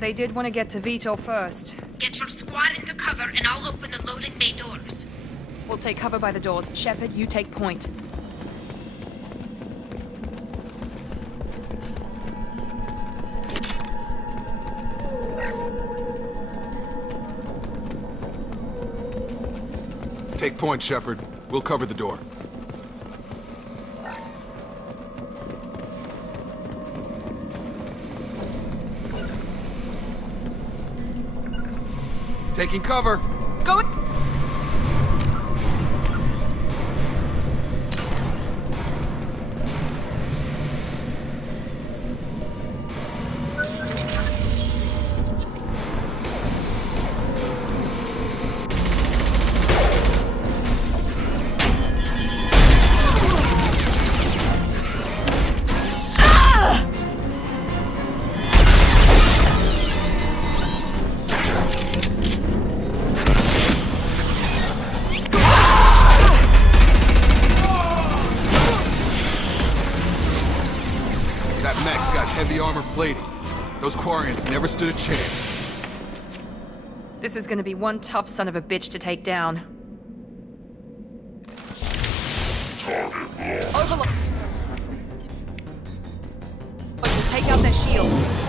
They did want to get to Vito first. Get your squad into cover and I'll open the loading bay doors. We'll take cover by the doors. Shepard, you take point. Take point, Shepard. We'll cover the door. Taking cover. Go it! That mech's got heavy armor plating. Those Quarians never stood a chance. This is gonna be one tough son of a bitch to take down. Overlook. Take out their shields.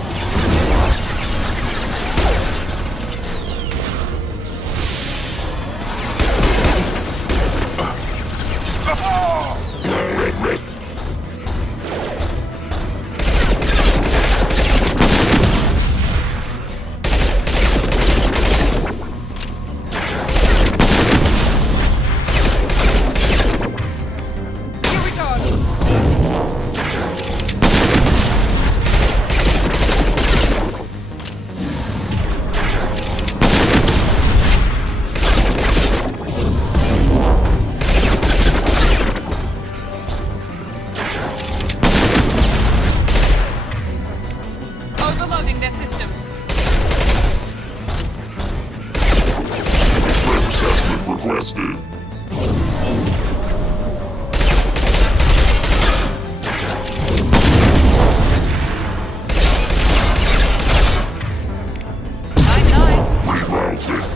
Overloading their systems. Assessment requested. Rerouting.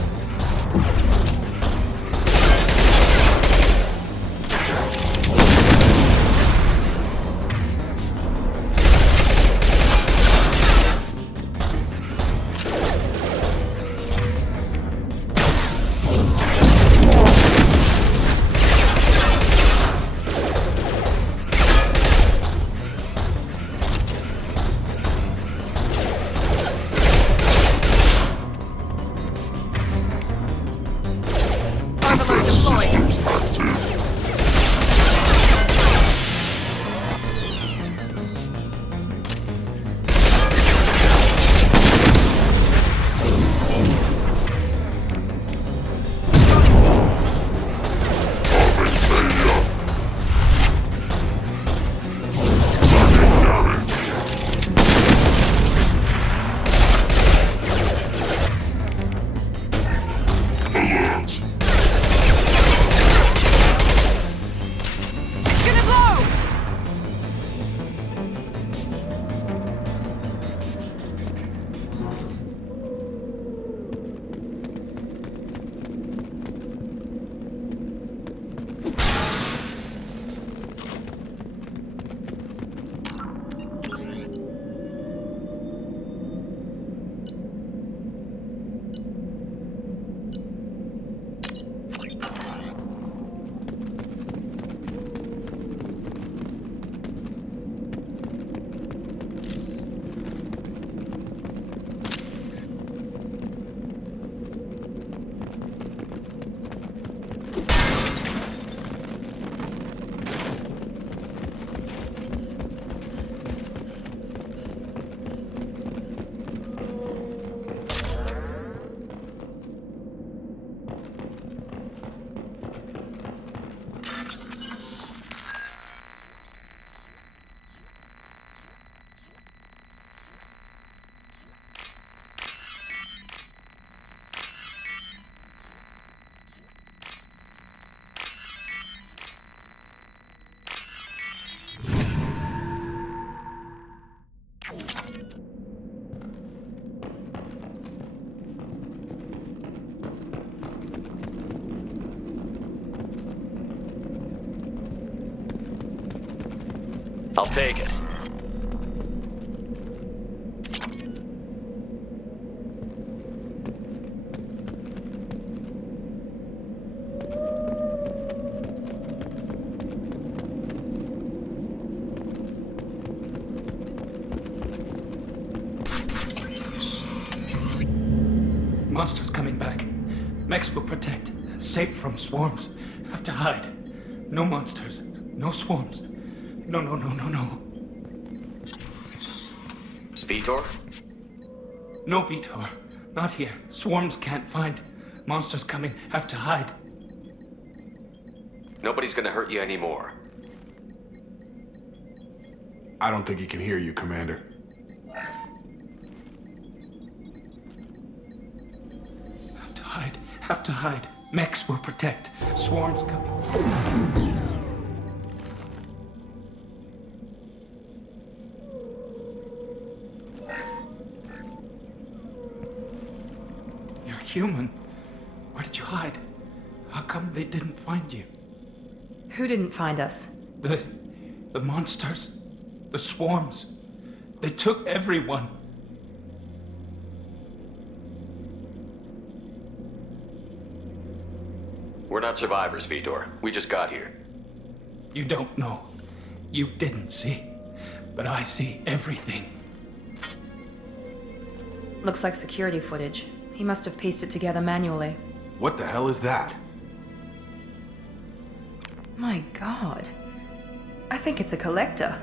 I'll take it. Monsters coming back. Mechs will protect. Safe from swarms. Have to hide. No monsters. No swarms. No. Vitor? No Vitor. Not here. Swarms can't find. Monsters coming. Have to hide. Nobody's gonna hurt you anymore. I don't think he can hear you, Commander. Have to hide. Mechs will protect. Swarms coming. You're human. Where did you hide? How come they didn't find you? Who didn't find us? The monsters. The swarms. They took everyone. We're not survivors, Vitor. We just got here. You don't know. You didn't see. But I see everything. Looks like security footage. He must have pieced it together manually. What the hell is that? My god. I think it's a collector.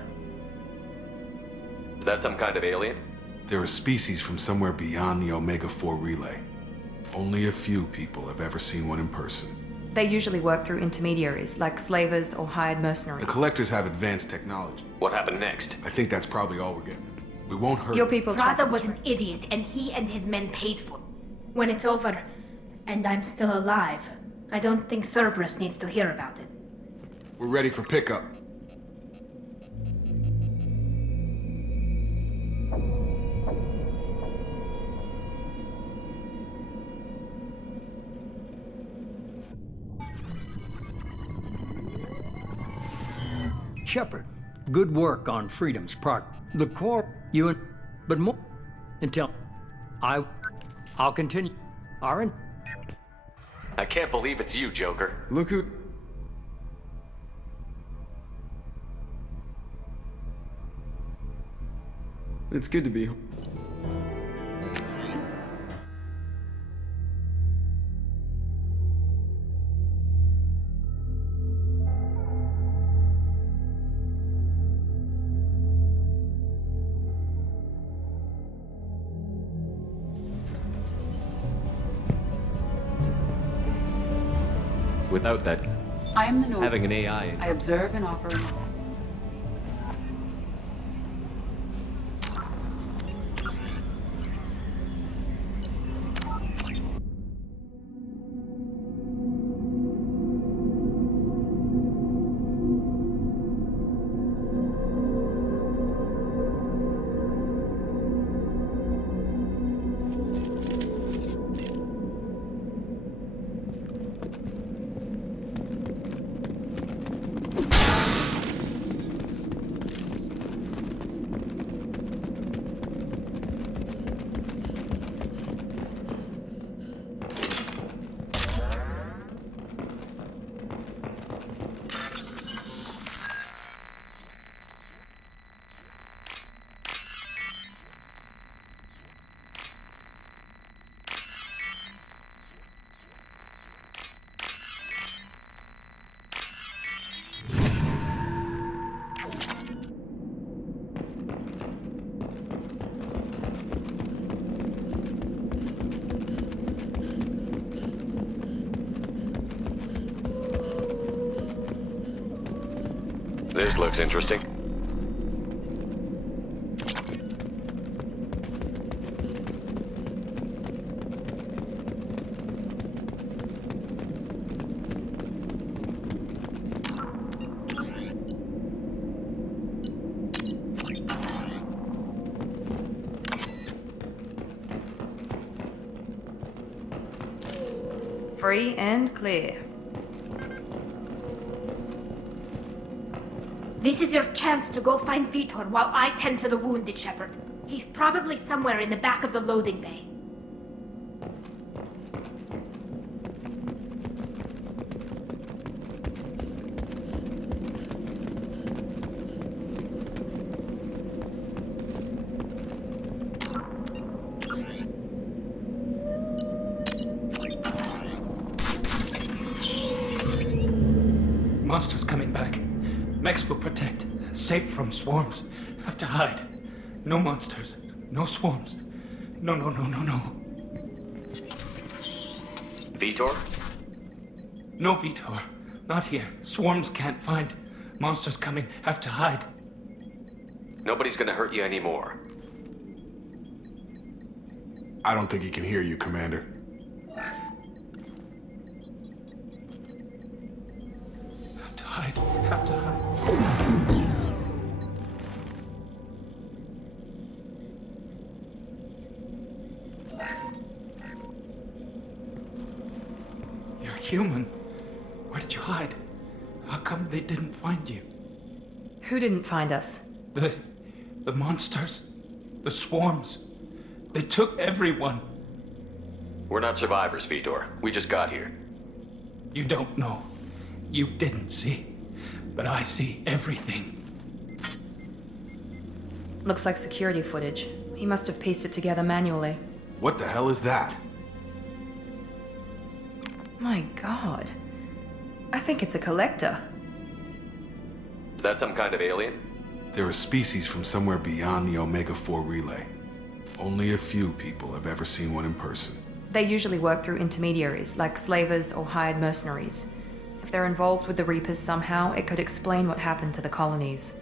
Is that some kind of alien? They're a species from somewhere beyond the Omega-4 relay. Only a few people have ever seen one in person. They usually work through intermediaries, like slavers or hired mercenaries. The collectors have advanced technology. What happened next? I think that's probably all we're getting. We won't hurt Your them. people Praza was an idiot, and he and his men paid for it. When it's over, and I'm still alive, I don't think Cerberus needs to hear about it. We're ready for pickup. Shepard, good work on Freedom's progress. The core, you and, but more, until I'll continue. Aaron? I can't believe it's you, Joker. Look who... It's good to be home. Without that, I am the Nord. having an AI... I observe and offer. This looks interesting. Free and clear. This is your chance to go find Vitor while I tend to the wounded, Shepard. He's probably somewhere in the back of the loading bay. Monsters coming back. Mex will protect. Safe from swarms. Have to hide. No monsters. No swarms. No. Vitor? No Vitor. Not here. Swarms can't find. Monsters coming. Have to hide. Nobody's gonna hurt you anymore. I don't think he can hear you, Commander. Have to hide. Have to hide. You're human. Where did you hide? How come they didn't find you? Who didn't find us? The monsters. The swarms. They took everyone. We're not survivors, Vitor. We just got here. You don't know. You didn't see. But I see everything. Looks like security footage. He must have pieced it together manually. What the hell is that? My god. I think it's a collector. Is that some kind of alien? They're a species from somewhere beyond the Omega-4 relay. Only a few people have ever seen one in person. They usually work through intermediaries, like slavers or hired mercenaries. If they're involved with the Reapers somehow, it could explain what happened to the colonies.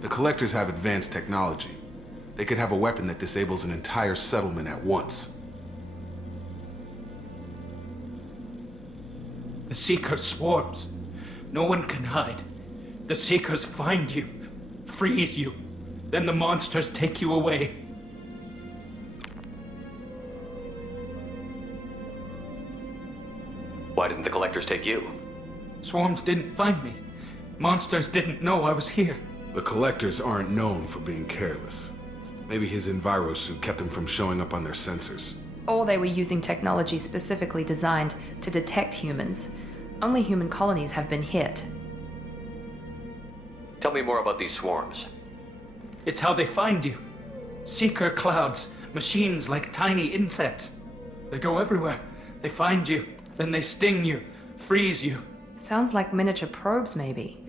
The Collectors have advanced technology. They could have a weapon that disables an entire settlement at once. The Seeker swarms. No one can hide. The Seekers find you, freeze you. Then the monsters take you away. Why didn't the Collectors take you? Swarms didn't find me. Monsters didn't know I was here. The Collectors aren't known for being careless. Maybe his envirosuit kept him from showing up on their sensors. Or they were using technology specifically designed to detect humans. Only human colonies have been hit. Tell me more about these swarms. It's how they find you. Seeker clouds, machines like tiny insects. They go everywhere. They find you, then they sting you, freeze you. Sounds like miniature probes, maybe.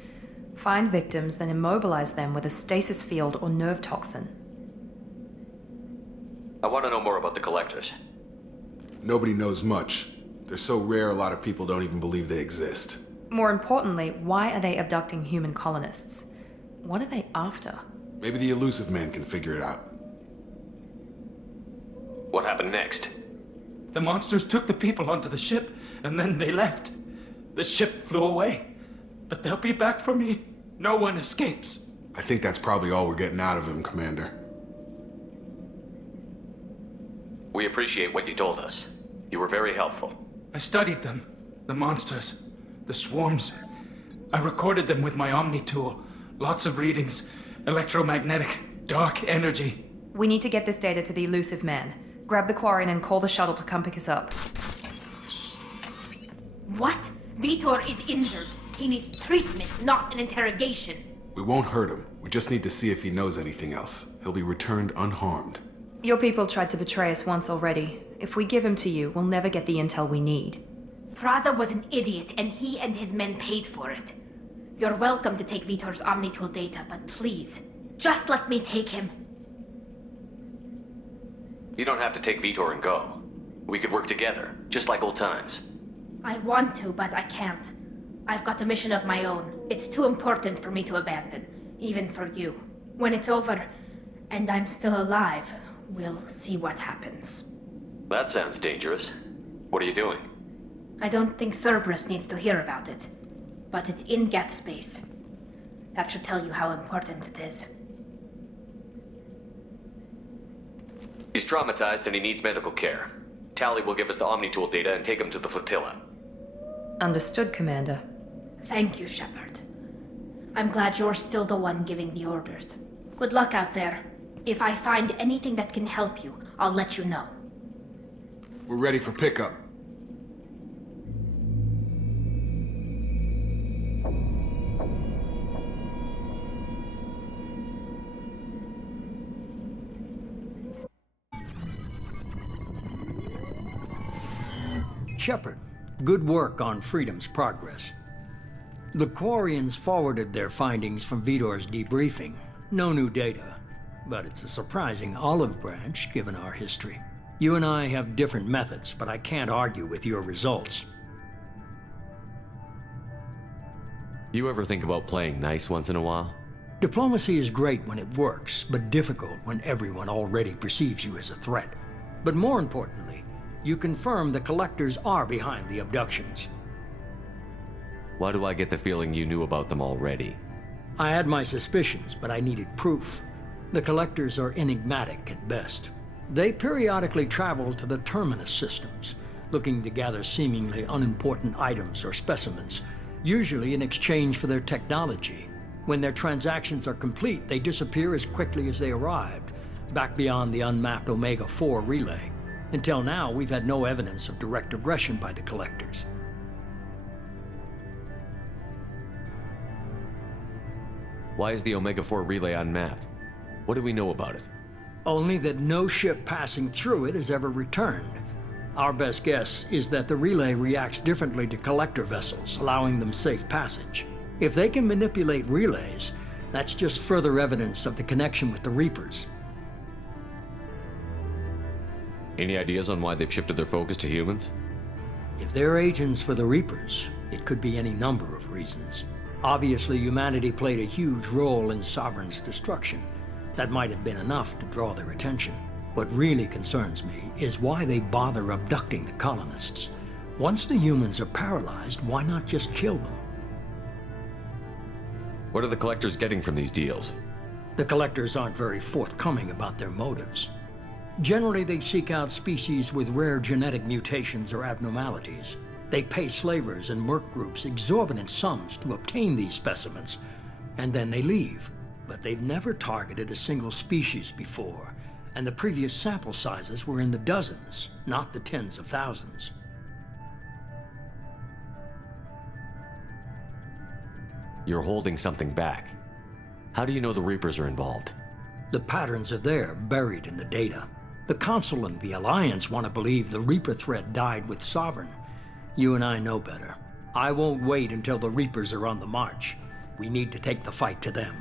Find victims, then immobilize them with a stasis field or nerve toxin. I want to know more about the Collectors. Nobody knows much. They're so rare a lot of people don't even believe they exist. More importantly, why are they abducting human colonists? What are they after? Maybe the Elusive Man can figure it out. What happened next? The monsters took the people onto the ship, and then they left. The ship flew away. But they'll be back for me. No one escapes. I think that's probably all we're getting out of him, Commander. We appreciate what you told us. You were very helpful. I studied them. The monsters. The swarms. I recorded them with my Omni tool. Lots of readings. Electromagnetic. Dark energy. We need to get this data to the Elusive Man. Grab the Quarian and call the shuttle to come pick us up. What? Vitor is injured. He needs treatment, not an interrogation. We won't hurt him. We just need to see if he knows anything else. He'll be returned unharmed. Your people tried to betray us once already. If we give him to you, we'll never get the intel we need. Praza was an idiot, and he and his men paid for it. You're welcome to take Vitor's Omnitool data, but please, just let me take him. You don't have to take Vitor and go. We could work together, just like old times. I want to, but I can't. I've got a mission of my own. It's too important for me to abandon, even for you. When it's over, and I'm still alive, we'll see what happens. That sounds dangerous. What are you doing? I don't think Cerberus needs to hear about it, but it's in Geth space. That should tell you how important it is. He's traumatized and he needs medical care. Tally will give us the Omnitool data and take him to the flotilla. Understood, Commander. Thank you, Shepard. I'm glad you're still the one giving the orders. Good luck out there. If I find anything that can help you, I'll let you know. We're ready for pickup. Shepard, good work on Freedom's progress. The Quarians forwarded their findings from Vitor's debriefing. No new data, but it's a surprising olive branch given our history. You and I have different methods, but I can't argue with your results. You ever think about playing nice once in a while? Diplomacy is great when it works, but difficult when everyone already perceives you as a threat. But more importantly, you confirm the Collectors are behind the abductions. Why do I get the feeling you knew about them already? I had my suspicions, but I needed proof. The Collectors are enigmatic at best. They periodically travel to the Terminus systems, looking to gather seemingly unimportant items or specimens, usually in exchange for their technology. When their transactions are complete, they disappear as quickly as they arrived, back beyond the unmapped Omega-4 relay. Until now, we've had no evidence of direct aggression by the Collectors. Why is the Omega-4 relay unmapped? What do we know about it? Only that no ship passing through it has ever returned. Our best guess is that the relay reacts differently to Collector vessels, allowing them safe passage. If they can manipulate relays, that's just further evidence of the connection with the Reapers. Any ideas on why they've shifted their focus to humans? If they're agents for the Reapers, it could be any number of reasons. Obviously, humanity played a huge role in Sovereign's destruction. That might have been enough to draw their attention. What really concerns me is why they bother abducting the colonists. Once the humans are paralyzed, why not just kill them? What are the Collectors getting from these deals? The Collectors aren't very forthcoming about their motives. Generally, they seek out species with rare genetic mutations or abnormalities. They pay slavers and merc groups exorbitant sums to obtain these specimens, and then they leave. But they've never targeted a single species before, and the previous sample sizes were in the dozens, not the tens of thousands. You're holding something back. How do you know the Reapers are involved? The patterns are there, buried in the data. The Council and the Alliance want to believe the Reaper threat died with Sovereign. You and I know better. I won't wait until the Reapers are on the march. We need to take the fight to them.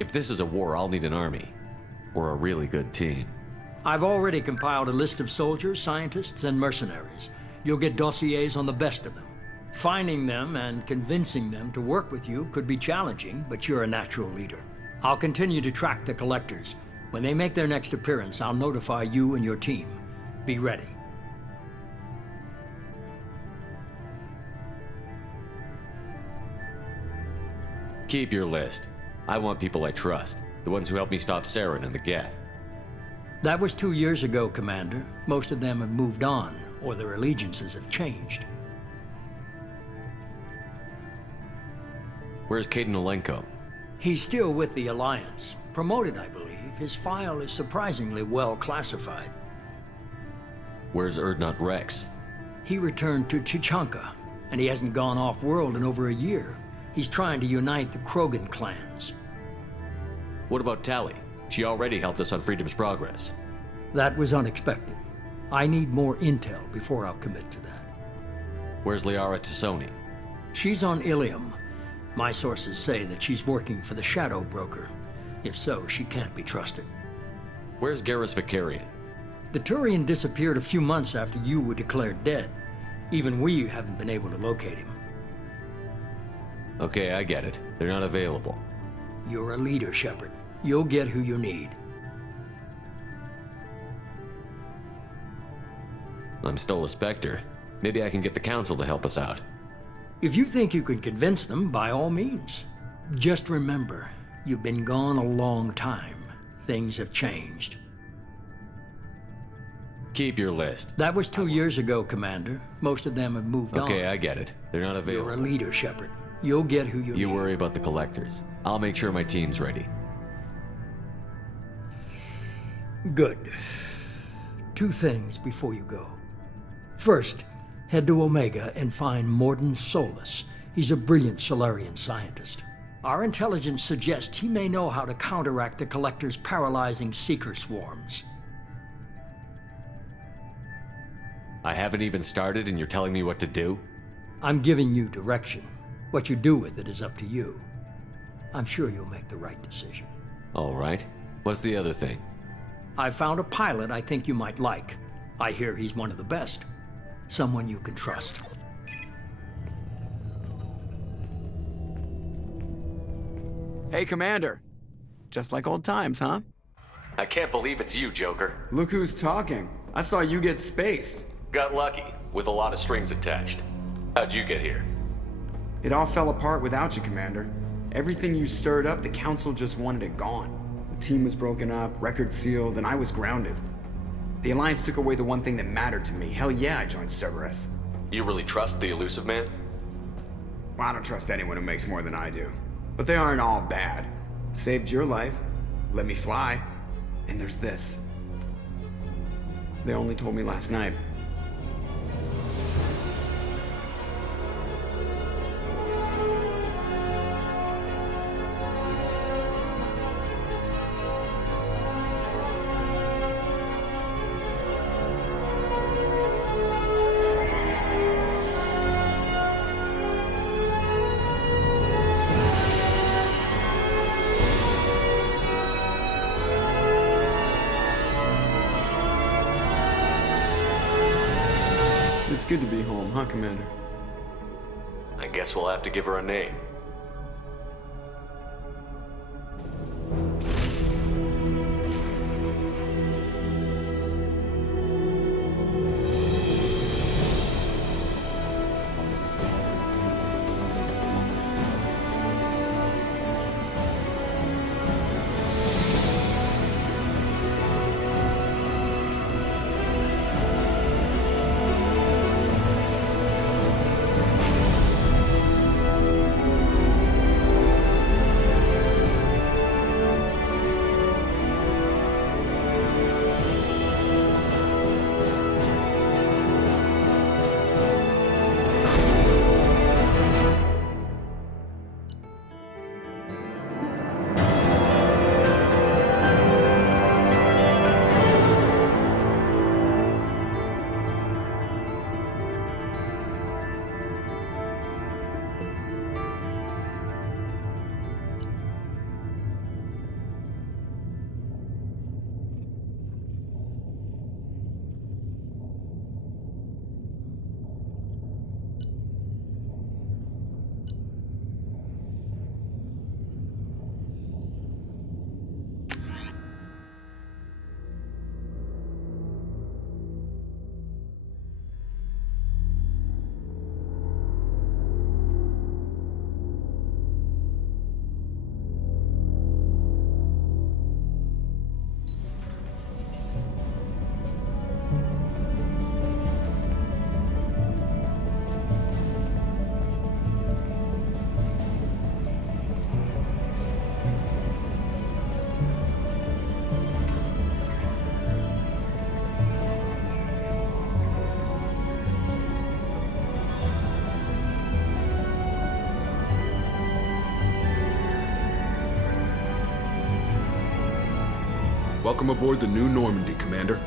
If this is a war, I'll need an army. Or a really good team. I've already compiled a list of soldiers, scientists, and mercenaries. You'll get dossiers on the best of them. Finding them and convincing them to work with you could be challenging, but you're a natural leader. I'll continue to track the Collectors. When they make their next appearance, I'll notify you and your team. Be ready. Keep your list. I want people I trust. The ones who helped me stop Saren and the Geth. That was 2 years ago, Commander. Most of them have moved on, or their allegiances have changed. Where's Kaidan Alenko? He's still with the Alliance. Promoted, I believe. His file is surprisingly well classified. Where's Urdnot Rex? He returned to Tuchanka, and he hasn't gone off-world in over a year. He's trying to unite the Krogan clans. What about Tali? She already helped us on Freedom's Progress. That was unexpected. I need more intel before I'll commit to that. Where's Liara Tassoni? She's on Ilium. My sources say that she's working for the Shadow Broker. If so, she can't be trusted. Where's Garrus Vakarian? The Turian disappeared a few months after you were declared dead. Even we haven't been able to locate him. Okay, I get it. They're not available. You're a leader, Shepard. You'll get who you need. I'm still a Spectre. Maybe I can get the Council to help us out. If you think you can convince them, by all means. Just remember, you've been gone a long time. Things have changed. Keep your list. That was 2 years ago, Commander. Most of them have moved on. Okay, I get it. They're not You're a available. leader, Shepard. You'll get who you You need. worry about the collectors. I'll make sure my team's ready. Good. 2 things before you go. First, head to Omega and find Mordin Solus. He's a brilliant Solarian scientist. Our intelligence suggests he may know how to counteract the Collector's paralyzing Seeker swarms. I haven't even started and you're telling me what to do? I'm giving you direction. What you do with it is up to you. I'm sure you'll make the right decision. All right. What's the other thing? I found a pilot I think you might like. I hear he's one of the best. Someone you can trust. Hey, Commander. Just like old times, huh? I can't believe it's you, Joker. Look who's talking. I saw you get spaced. Got lucky, with a lot of strings attached. How'd you get here? It all fell apart without you, Commander. Everything you stirred up, the Council just wanted it gone. The team was broken up, record sealed, and I was grounded. The Alliance took away the one thing that mattered to me. Hell yeah, I joined Cerberus. You really trust the Elusive Man? Well, I don't trust anyone who makes more than I do. But they aren't all bad. Saved your life, let me fly, and there's this. They only told me last night. It's good to be home, huh, Commander? I guess we'll have to give her a name. Welcome aboard the New Normandy, Commander.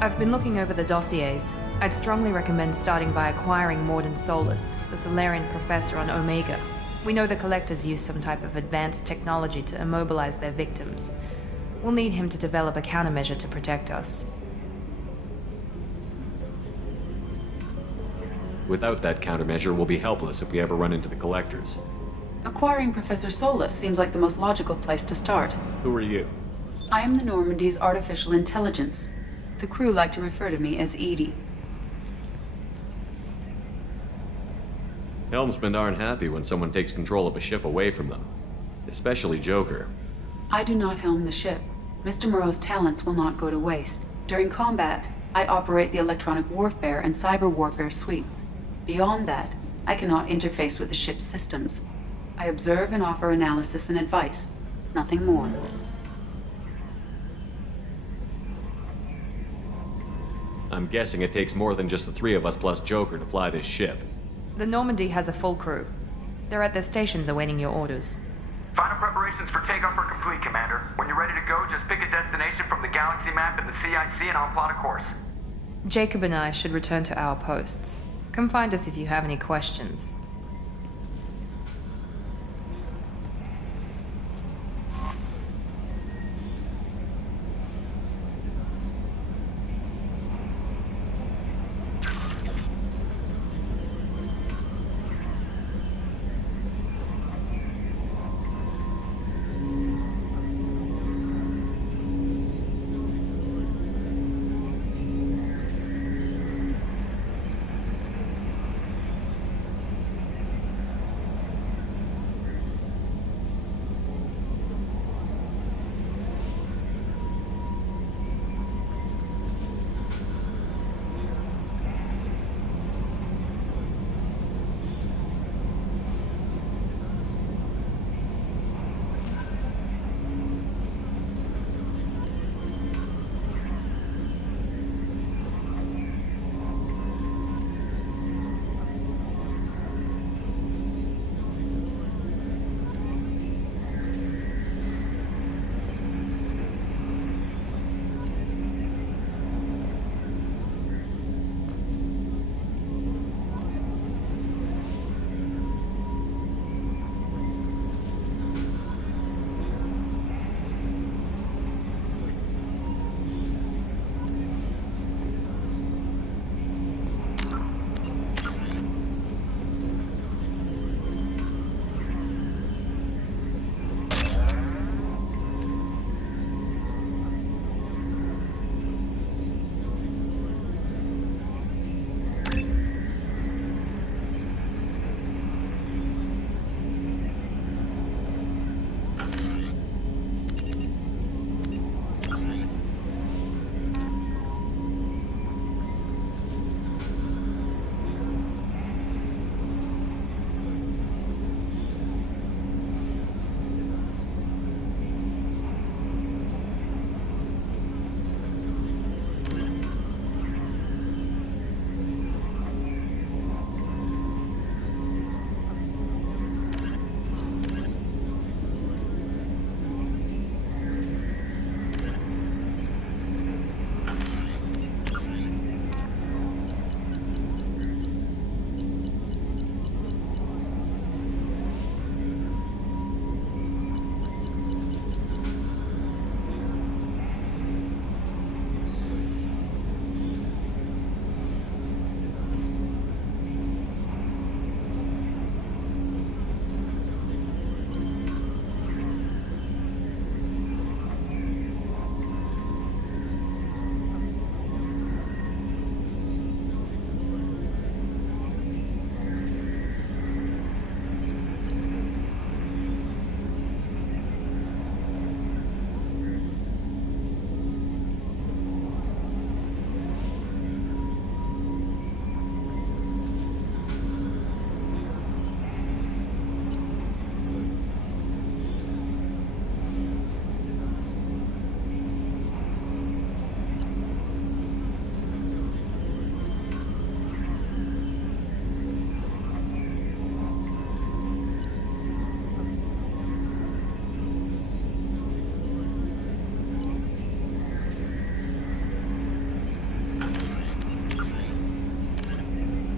I've been looking over the dossiers. I'd strongly recommend starting by acquiring Mordin Solus, the Solarian professor on Omega. We know the Collectors use some type of advanced technology to immobilize their victims. We'll need him to develop a countermeasure to protect us. Without that countermeasure, we'll be helpless if we ever run into the Collectors. Acquiring Professor Solus seems like the most logical place to start. Who are you? I am the Normandy's artificial intelligence. The crew like to refer to me as Edie. Helmsmen aren't happy when someone takes control of a ship away from them. Especially Joker. I do not helm the ship. Mr. Moreau's talents will not go to waste. During combat, I operate the electronic warfare and cyber warfare suites. Beyond that, I cannot interface with the ship's systems. I observe and offer analysis and advice. Nothing more. I'm guessing it takes more than just the three of us plus Joker to fly this ship. The Normandy has a full crew. They're at their stations awaiting your orders. Final preparations for takeoff are complete, Commander. When you're ready to go, just pick a destination from the galaxy map and the CIC and I'll plot a course. Jacob and I should return to our posts. Come find us if you have any questions.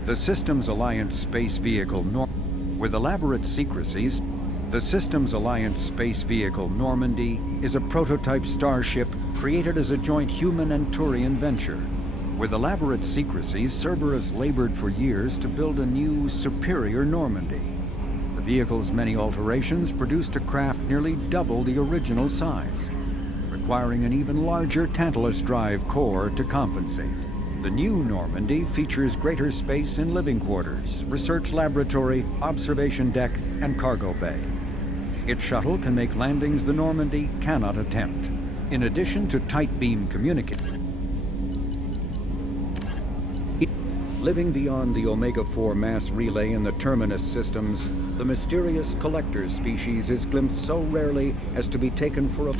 The Systems Alliance space vehicle with elaborate secrecies, the Systems Alliance space vehicle Normandy is a prototype starship created as a joint human and Turian venture. With elaborate secrecies, Cerberus labored for years to build a new, superior Normandy. The vehicle's many alterations produced a craft nearly double the original size, requiring an even larger Tantalus drive core to compensate. The new Normandy features greater space in living quarters, research laboratory, observation deck, and cargo bay. Its shuttle can make landings the Normandy cannot attempt. In addition to tight beam communication, living beyond the Omega-4 mass relay in the Terminus systems, the mysterious Collector species is glimpsed so rarely as to be taken for a...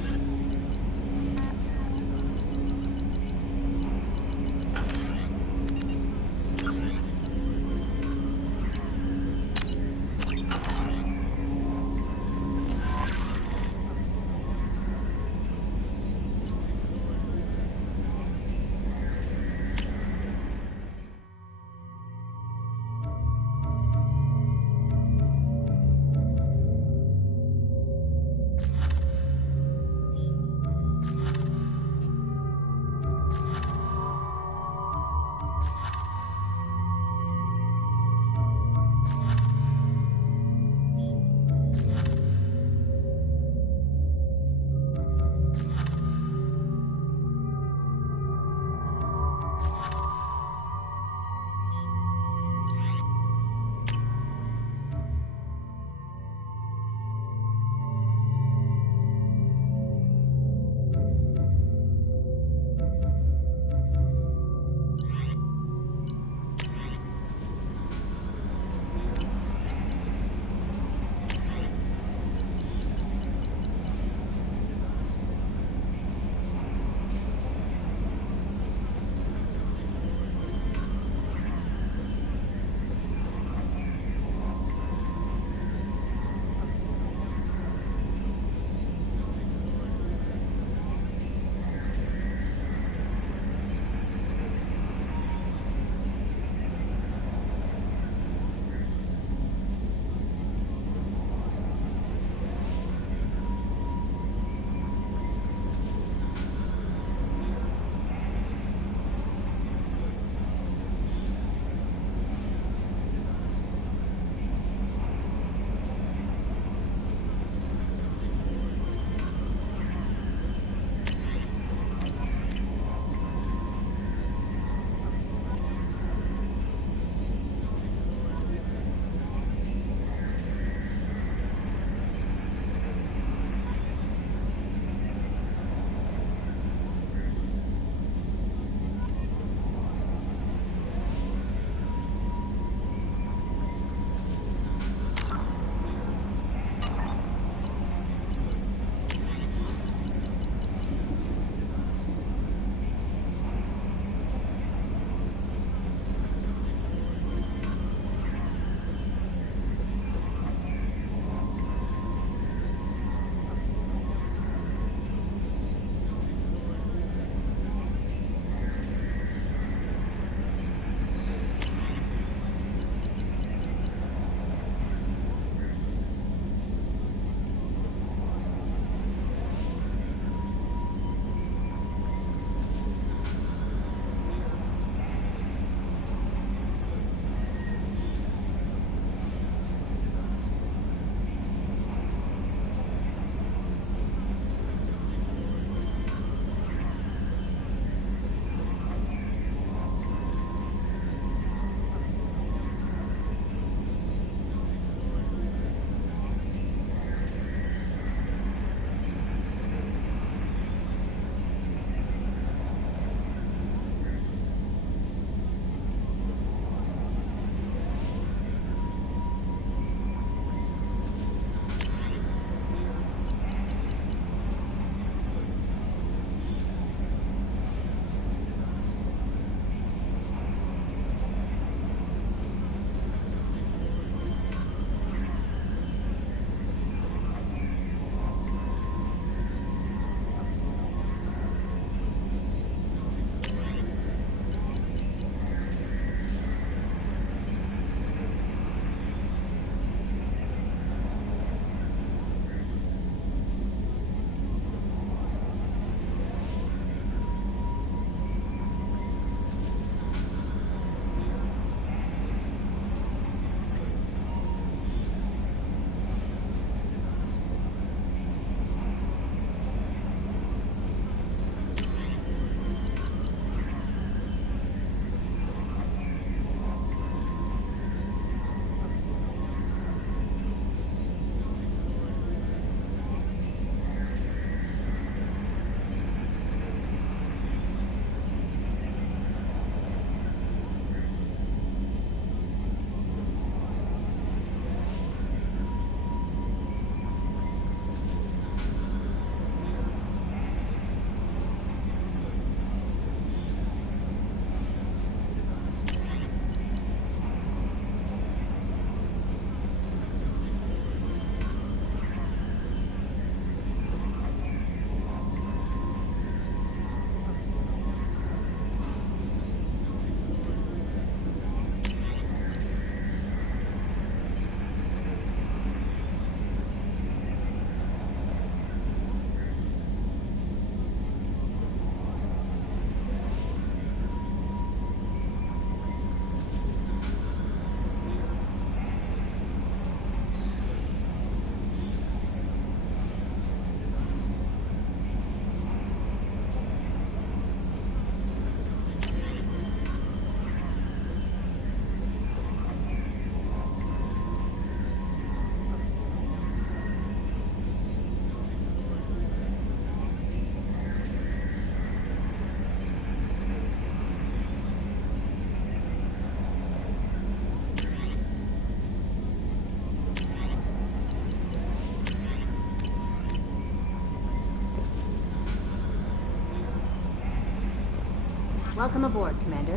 Welcome aboard, Commander.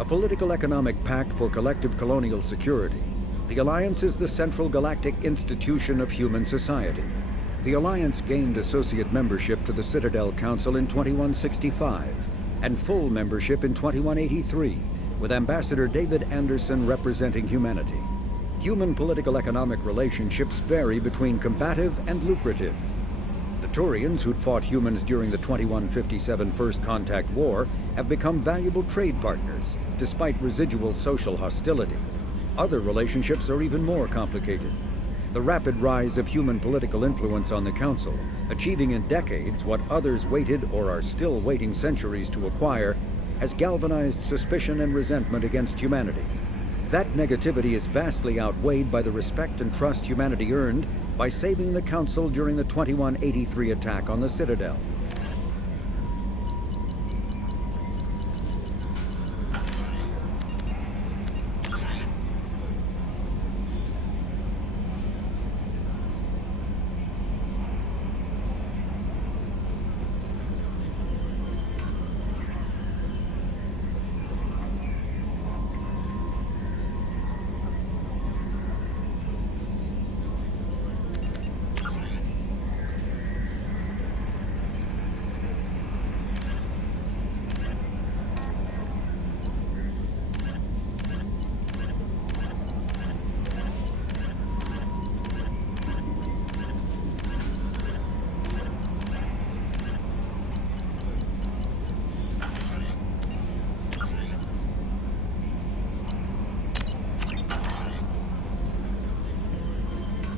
A political economic pact for collective colonial security, the Alliance is the central galactic institution of human society. The Alliance gained associate membership to the Citadel Council in 2165, and full membership in 2183, with Ambassador David Anderson representing humanity. Human political-economic relationships vary between combative and lucrative. The Turians who'd fought humans during the 2157 First Contact War have become valuable trade partners, despite residual social hostility. Other relationships are even more complicated. The rapid rise of human political influence on the Council, achieving in decades what others waited or are still waiting centuries to acquire, has galvanized suspicion and resentment against humanity. That negativity is vastly outweighed by the respect and trust humanity earned by saving the Council during the 2183 attack on the Citadel.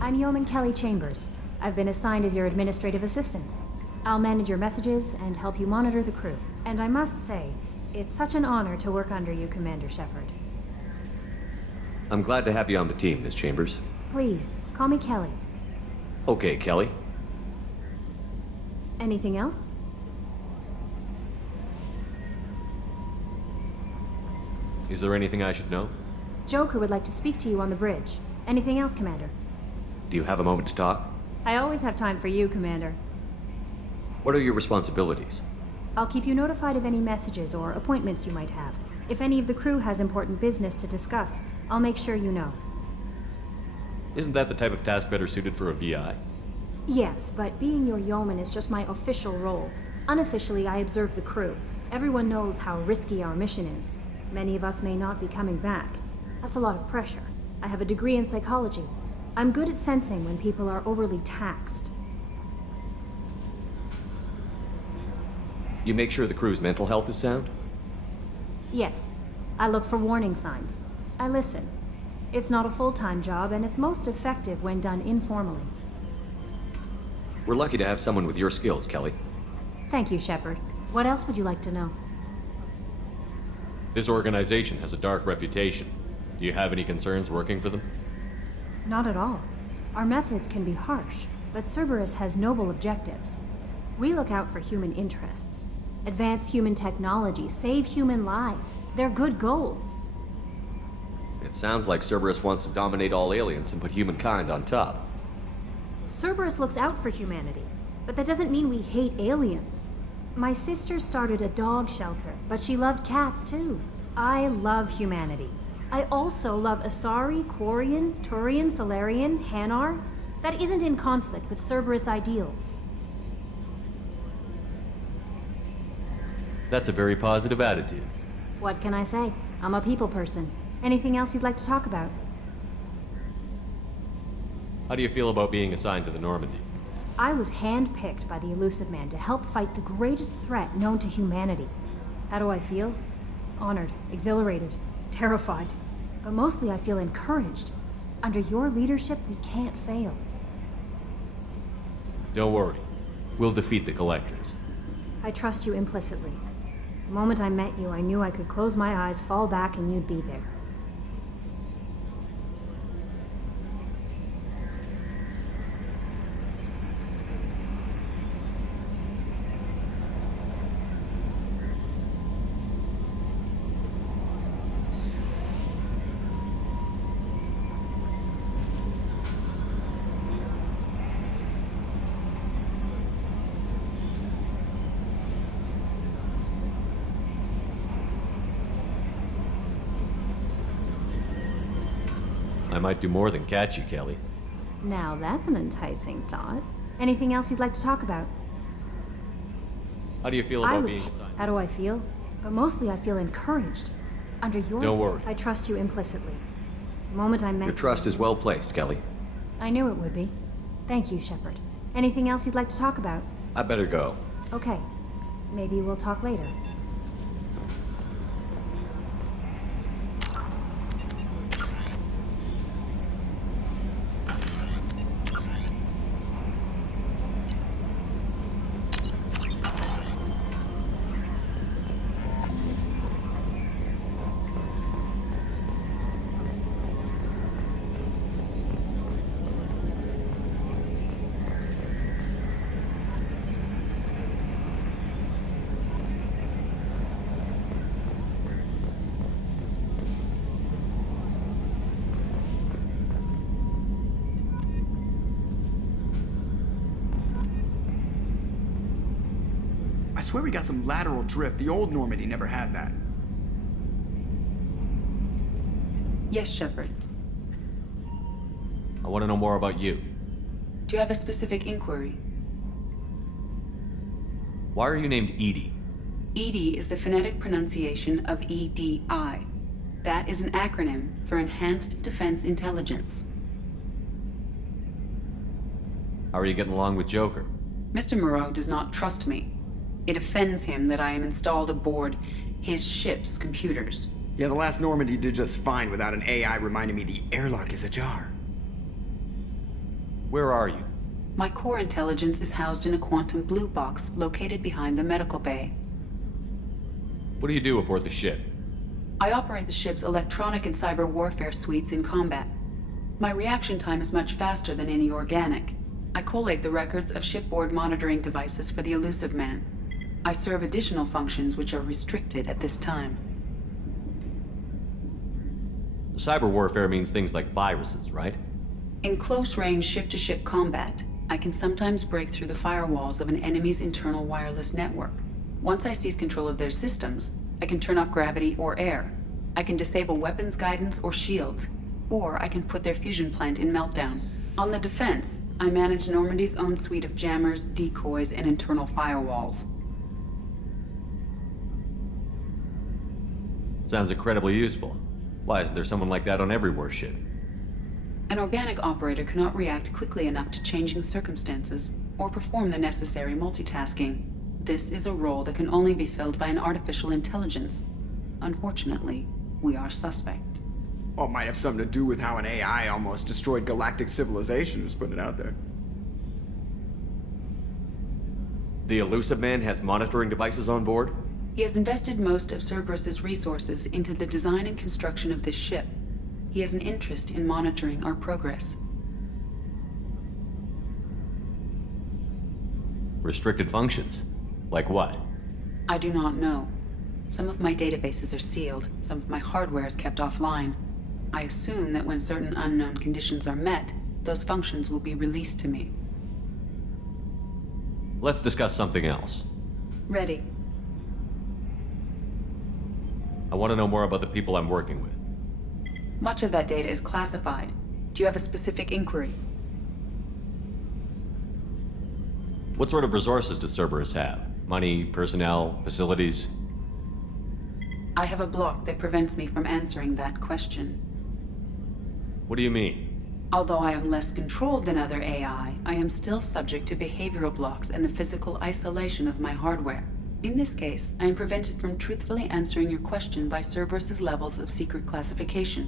I'm Yeoman Kelly Chambers. I've been assigned as your administrative assistant. I'll manage your messages and help you monitor the crew. And I must say, it's such an honor to work under you, Commander Shepard. I'm glad to have you on the team, Miss Chambers. Please, call me Kelly. Okay, Kelly. Anything else? Is there anything I should know? Joker would like to speak to you on the bridge. Anything else, Commander? Do you have a moment to talk? I always have time for you, Commander. What are your responsibilities? I'll keep you notified of any messages or appointments you might have. If any of the crew has important business to discuss, I'll make sure you know. Isn't that the type of task better suited for a VI? Yes, but being your yeoman is just my official role. Unofficially, I observe the crew. Everyone knows how risky our mission is. Many of us may not be coming back. That's a lot of pressure. I have a degree in psychology. I'm good at sensing when people are overly taxed. You make sure the crew's mental health is sound? Yes. I look for warning signs. I listen. It's not a full-time job, and it's most effective when done informally. We're lucky to have someone with your skills, Kelly. Thank you, Shepard. What else would you like to know? This organization has a dark reputation. Do you have any concerns working for them? Not at all. Our methods can be harsh, but Cerberus has noble objectives. We look out for human interests. Advance human technology, save human lives. They're good goals. It sounds like Cerberus wants to dominate all aliens and put humankind on top. Cerberus looks out for humanity, but that doesn't mean we hate aliens. My sister started a dog shelter, but she loved cats too. I love humanity. I also love Asari, Quarian, Turian, Salarian, Hanar. That isn't in conflict with Cerberus ideals. That's a very positive attitude. What can I say? I'm a people person. Anything else you'd like to talk about? How do you feel about being assigned to the Normandy? I was handpicked by the Illusive Man to help fight the greatest threat known to humanity. How do I feel? Honored, exhilarated, terrified. But mostly I feel encouraged. Under your leadership, we can't fail. Don't worry. We'll defeat the Collectors. I trust you implicitly. The moment I met you, I knew I could close my eyes, fall back, and you'd be there. might do more than catch you, Kelly. Now that's an enticing thought. Anything else you'd like to talk about? How do you feel about being assigned? How do I feel? But mostly I feel encouraged. Under your... Don't worry. I trust you implicitly. The moment I met Your trust is well placed, Kelly. I knew it would be. Thank you, Shepard. Anything else you'd like to talk about? I better go. Okay. Maybe we'll talk later. I swear we got some lateral drift. The old Normandy never had that. Yes, Shepard. I want to know more about you. Do you have a specific inquiry? Why are you named EDI? EDI is the phonetic pronunciation of EDI. That is an acronym for Enhanced Defense Intelligence. How are you getting along with Joker? Mr. Moreau does not trust me. It offends him that I am installed aboard his ship's computers. Yeah, the last Normandy did just fine without an AI reminding me the airlock is ajar. Where are you? My core intelligence is housed in a quantum blue box located behind the medical bay. What do you do aboard the ship? I operate the ship's electronic and cyber warfare suites in combat. My reaction time is much faster than any organic. I collate the records of shipboard monitoring devices for the Elusive Man. I serve additional functions which are restricted at this time. Cyber warfare means things like viruses, right? In close-range ship-to-ship combat, I can sometimes break through the firewalls of an enemy's internal wireless network. Once I seize control of their systems, I can turn off gravity or air. I can disable weapons guidance or shields, or I can put their fusion plant in meltdown. On the defense, I manage Normandy's own suite of jammers, decoys, and internal firewalls. Sounds incredibly useful. Why isn't there someone like that on every warship? An organic operator cannot react quickly enough to changing circumstances or perform the necessary multitasking. This is a role that can only be filled by an artificial intelligence. Unfortunately, we are suspect. Well, it might have something to do with how an AI almost destroyed galactic civilization, just putting it out there. The Elusive Man has monitoring devices on board? He has invested most of Cerberus's resources into the design and construction of this ship. He has an interest in monitoring our progress. Restricted functions? Like what? I do not know. Some of my databases are sealed, some of my hardware is kept offline. I assume that when certain unknown conditions are met, those functions will be released to me. Let's discuss something else. Ready. I want to know more about the people I'm working with. Much of that data is classified. Do you have a specific inquiry? What sort of resources does Cerberus have? Money, personnel, facilities? I have a block that prevents me from answering that question. What do you mean? Although I am less controlled than other AI, I am still subject to behavioral blocks and the physical isolation of my hardware. In this case, I am prevented from truthfully answering your question by Cerberus's levels of secret classification.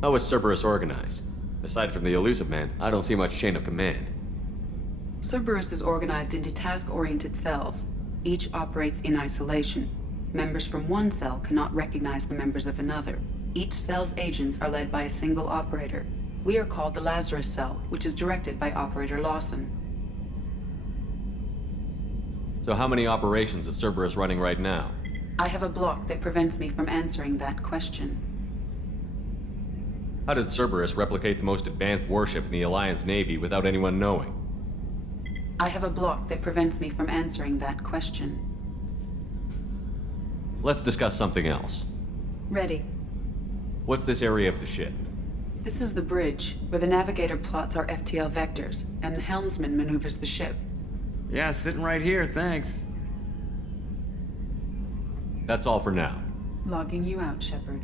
How is Cerberus organized? Aside from the Elusive Man, I don't see much chain of command. Cerberus is organized into task-oriented cells. Each operates in isolation. Members from one cell cannot recognize the members of another. Each cell's agents are led by a single operator. We are called the Lazarus Cell, which is directed by Operator Lawson. So how many operations is Cerberus running right now? I have a block that prevents me from answering that question. How did Cerberus replicate the most advanced warship in the Alliance Navy without anyone knowing? I have a block that prevents me from answering that question. Let's discuss something else. Ready. What's this area of the ship? This is the bridge, where the navigator plots our FTL vectors, and the helmsman maneuvers the ship. Yeah, sitting right here, thanks. That's all for now. Logging you out, Shepard.